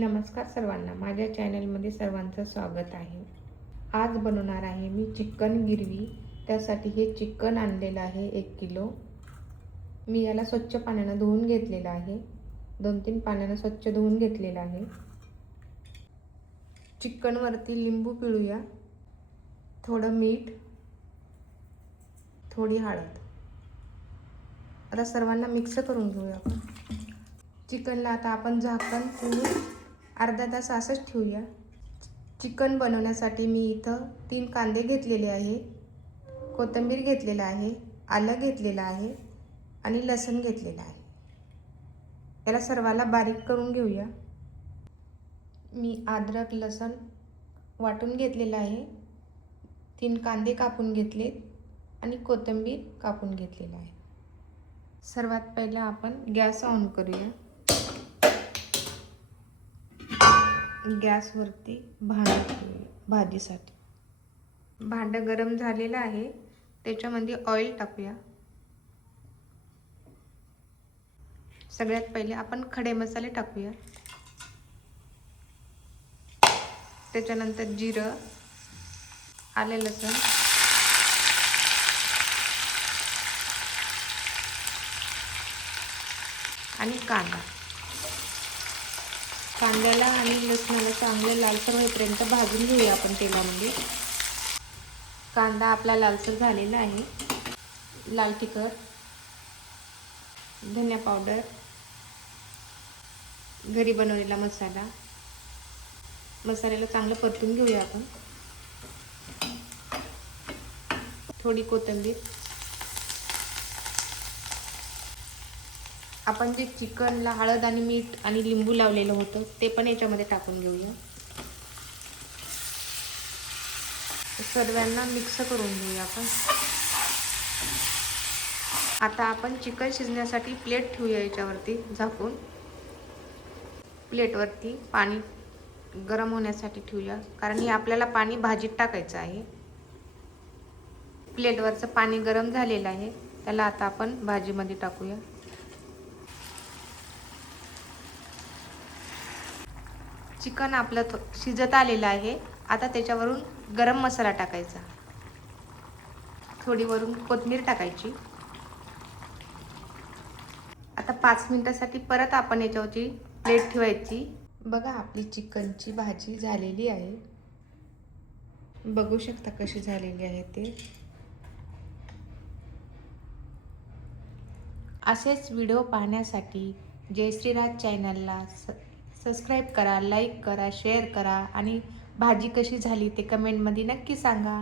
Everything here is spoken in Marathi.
नमस्कार सर्वांना. माझ्या चॅनलमध्ये सर्वांचं स्वागत आहे. आज बनवणार आहे मी चिकन गिरवी. त्यासाठी हे चिकन आणलेलं आहे एक किलो. मी याला स्वच्छ पाण्यानं धुवून घेतलेलं आहे. दोन तीन पाण्यानं स्वच्छ धुवून घेतलेलं आहे. चिकनवरती लिंबू पिळूया. थोडं मीठ. थोडी हळद. आता सर्वांना मिक्स करून घेऊया आपण. चिकनला आता आपण झाकण ठेवून अर्धा तास असंच ठेवूया. चिकन बनवण्यासाठी मी इथं तीन कांदे घेतलेले आहे. कोथिंबीर घेतलेलं आहे आलं घेतलेलं आहे आणि लसण घेतलेलं आहे. याला सर्वाला बारीक करून घेऊया. मी अद्रक लसण वाटून घेतलेलं आहे. तीन कांदे कापून घेतले आणि कोथिंबीर कापून घेतलेलं आहे. सर्वात पहिलं आपण गॅस ऑन करूया. गॅसवरती भांडं भाजीसाठी. भांडं गरम झालेलं आहे. त्याच्यामध्ये ऑइल टाकूया. सगळ्यात पहिले आपण खडे मसाले टाकूया. त्याच्यानंतर जिरं आले लसण. आणि कांदा. कांद्याला आणि लसणाला चांगलं लालसर होईपर्यंत भाजून घेऊया आपण तेलामध्ये. कांदा आपला लालसर झालेला आहे. लाल तिखट धनिया पावडर घरी बनवलेला मसाला. मसाल्याला चांगलं परतून घेऊया आपण. थोडी कोथिंबीर. आपण जे चिकनला हळद आणि मीठ आणि लिंबू लावलेलं होतं ते पण याच्यामध्ये टाकून घेऊया. सर्वांना मिक्स करून घेऊया आपण. आता आपण चिकन शिजण्यासाठी प्लेट ठेवूया याच्यावरती झाकून. प्लेटवरती पाणी गरम होण्यासाठी ठेवूया कारण हे आपल्याला पाणी भाजीत टाकायचं आहे. प्लेटवरचं पाणी गरम झालेलं आहे त्याला आता आपण भाजीमध्ये टाकूया. चिकन आपलं थो शिजत आलेलं आहे. आता त्याच्यावरून गरम मसाला टाकायचा. थोडीवरून कोथमीर टाकायची. आता पाच मिनिटासाठी परत आपण याच्यावरची प्लेट ठेवायची. बघा आपली चिकनची भाजी झालेली आहे. बघू शकता कशी झालेली आहे ते. असेच व्हिडिओ पाहण्यासाठी जय श्रीराज चॅनलला स सबस्क्राईब करा लाईक करा शेअर करा. आणि भाजी कशी झाली ते कमेंटमध्ये नक्की सांगा.